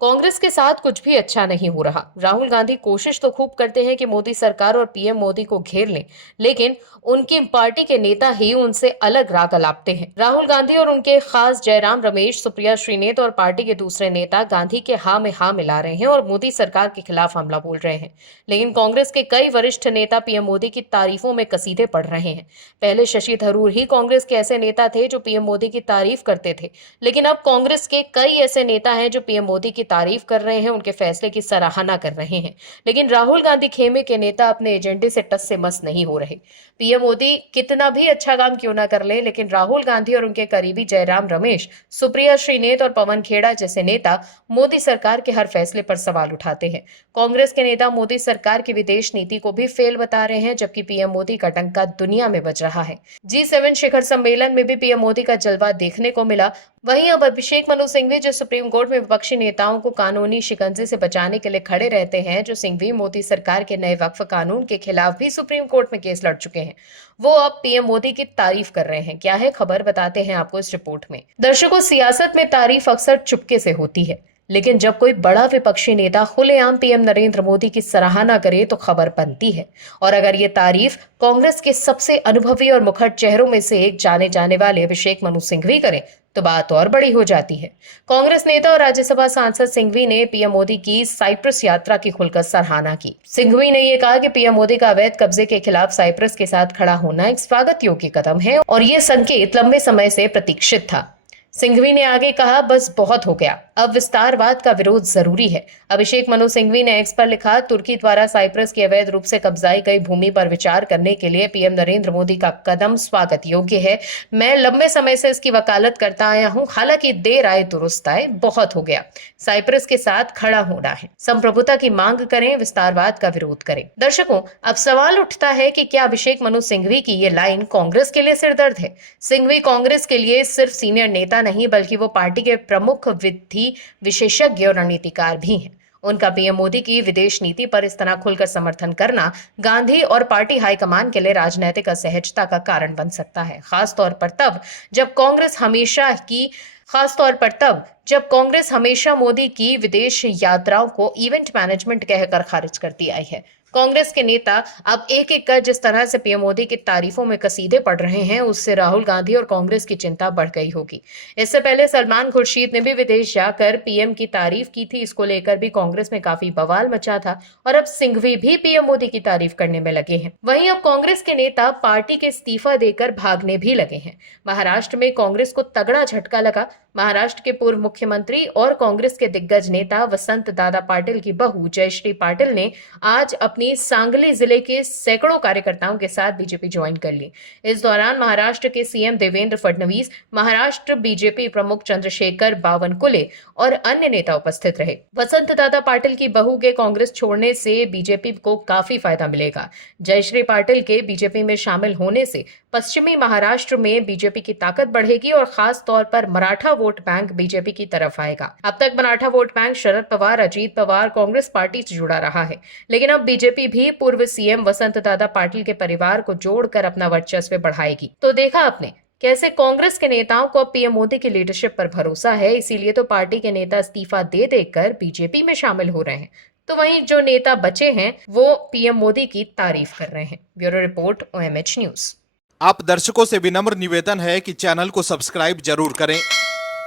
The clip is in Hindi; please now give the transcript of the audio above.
कांग्रेस के साथ कुछ भी अच्छा नहीं हो रहा। राहुल गांधी कोशिश तो खूब करते हैं कि मोदी सरकार और पीएम मोदी को घेर लें, लेकिन उनकी पार्टी के नेता ही उनसे अलग राग अलापते हैं। राहुल गांधी और उनके खास जयराम रमेश, सुप्रिया श्रीनेत और पार्टी के दूसरे नेता गांधी के हाँ में हाँ मिला रहे हैं और मोदी सरकार के खिलाफ हमला बोल रहे हैं। लेकिन कांग्रेस के कई वरिष्ठ नेता पीएम मोदी की तारीफों में कसीदे पड़ रहे हैं। पहले शशि थरूर ही कांग्रेस के ऐसे नेता थे जो पीएम मोदी की तारीफ करते थे, लेकिन अब कांग्रेस के कई ऐसे नेता हैं जो पीएम मोदी की तारीफ कर रहे हैं, उनके फैसले की सराहना कर रहे हैं। लेकिन राहुल गांधी खेमे के नेता अपने एजेंडे से टस से मस नहीं हो रहे। पीएम मोदी कितना भी अच्छा काम क्यों ना कर ले, लेकिन राहुल गांधी और उनके करीबी जयराम रमेश, सुप्रिया श्रीनेत और पवन खेड़ा जैसे नेता मोदी सरकार के हर फैसले पर सवाल उठाते हैं। कांग्रेस के नेता मोदी सरकार की विदेश नीति को भी फेल बता रहे हैं, जबकि पीएम मोदी का डंका दुनिया में बज रहा है। G7 शिखर सम्मेलन में भी पीएम मोदी का जलवा देखने को मिला। वहीं अब अभिषेक मनु सिंघवी, जो सुप्रीम कोर्ट में विपक्षी नेताओं को कानूनी शिकंजे से बचाने के लिए खड़े रहते हैं, जो सिंघवी मोदी सरकार के नए वक्फ कानून के खिलाफ भी सुप्रीम कोर्ट में केस लड़ चुके हैं, वो अब पीएम मोदी की तारीफ कर रहे हैं। क्या है खबर, बताते हैं आपको इस रिपोर्ट में। दर्शकों, सियासत में तारीफ अक्सर चुपके से होती है, लेकिन जब कोई बड़ा विपक्षी नेता खुलेआम पीएम नरेंद्र मोदी की सराहना करे तो खबर बनती है। और अगर ये तारीफ कांग्रेस के सबसे अनुभवी और मुखर चेहरों में से एक जाने जाने वाले अभिषेक मनु सिंघवी करें तो बात और बड़ी हो जाती है। कांग्रेस नेता और राज्यसभा सांसद सिंघवी ने पीएम मोदी की साइप्रस यात्रा की खुलकर सराहना की। सिंघवी ने यह कहा कि पीएम मोदी का अवैध कब्जे के खिलाफ साइप्रस के साथ खड़ा होना एक स्वागत योग्य कदम है और ये संकेत लंबे समय से प्रतीक्षित था। सिंघवी ने आगे कहा, बस बहुत हो गया, अब विस्तारवाद का विरोध जरूरी है। अभिषेक मनु सिंघवी ने एक्स पर लिखा, तुर्की द्वारा साइप्रस की अवैध रूप से कब्जाई गई भूमि पर विचार करने के लिए पीएम नरेंद्र मोदी का कदम स्वागत योग्य है। मैं लंबे समय से इसकी वकालत करता आया हूं, हालांकि देर आए दुरुस्त आए, बहुत हो गया। साइप्रस के साथ खड़ा होना है, संप्रभुता की मांग करें, विस्तारवाद का विरोध करें। दर्शकों, अब सवाल उठता है कि क्या अभिषेक मनु सिंघवी की ये लाइन कांग्रेस के लिए सिरदर्द है? सिंघवी कांग्रेस के लिए सिर्फ सीनियर नेता नहीं, बल्कि वो पार्टी के प्रमुख विधि विशेषज्ञ और रणनीतिकार भी हैं। उनका पीएम मोदी की विदेश नीति पर इस तरह खुलकर समर्थन करना गांधी और पार्टी हाईकमान के लिए राजनीतिक असहजता का कारण बन सकता है, खासतौर पर तब जब कांग्रेस हमेशा मोदी की विदेश यात्राओं को इवेंट मैनेजमेंट कहकर खारिज करती आई है। कांग्रेस के नेता अब एक एक कर जिस तरह से पीएम मोदी की तारीफों में कसीदे पड़ रहे हैं, उससे राहुल गांधी और कांग्रेस की चिंता बढ़ गई होगी। इससे पहले सलमान खुर्शीद ने भी विदेश जाकर पीएम की तारीफ की थी। इसको लेकर भी कांग्रेस में काफी बवाल मचा था और अब सिंघवी भी पीएम मोदी की तारीफ करने में लगे हैं। वहीं अब कांग्रेस के नेता पार्टी के इस्तीफा देकर भागने भी लगे हैं। महाराष्ट्र में कांग्रेस को तगड़ा झटका लगा। महाराष्ट्र के पूर्व मुख्यमंत्री और कांग्रेस के दिग्गज नेता वसंत दादा पाटिल की बहू जयश्री पाटिल ने आज अपनी सांगली जिले के सैकड़ों कार्यकर्ताओं के साथ बीजेपी ज्वाइन कर ली। इस दौरान महाराष्ट्र के सीएम देवेंद्र फडणवीस, महाराष्ट्र बीजेपी प्रमुख चंद्रशेखर बावनकुले और अन्य नेता उपस्थित रहे। वसंत दादा पाटिल की बहू के कांग्रेस छोड़ने से बीजेपी को काफी फायदा मिलेगा। जयश्री पाटिल के बीजेपी में शामिल होने से पश्चिमी महाराष्ट्र में बीजेपी की ताकत बढ़ेगी और खास तौर पर मराठा वोट बैंक बीजेपी की तरफ आएगा। अब तक Maratha vote bank Sharad Pawar, Ajit Pawar, Congress party से जुड़ा रहा है, लेकिन अब बीजेपी भी पूर्व सीएम वसंत दादा पाटिल के परिवार को जोड़कर अपना वर्चस्व बढ़ाएगी। तो देखा आपने कैसे कांग्रेस के नेताओं को पीएम मोदी की लीडरशिप पर भरोसा है, इसीलिए तो पार्टी के नेता इस्तीफा दे देकर बीजेपी में शामिल हो रहे हैं। तो वहीं जो नेता बचे हैं वो पीएम मोदी की तारीफ कर रहे हैं। Bureau report, OMH news. आप दर्शकों से विनम्र निवेदन है कि चैनल को सब्सक्राइब जरूर करें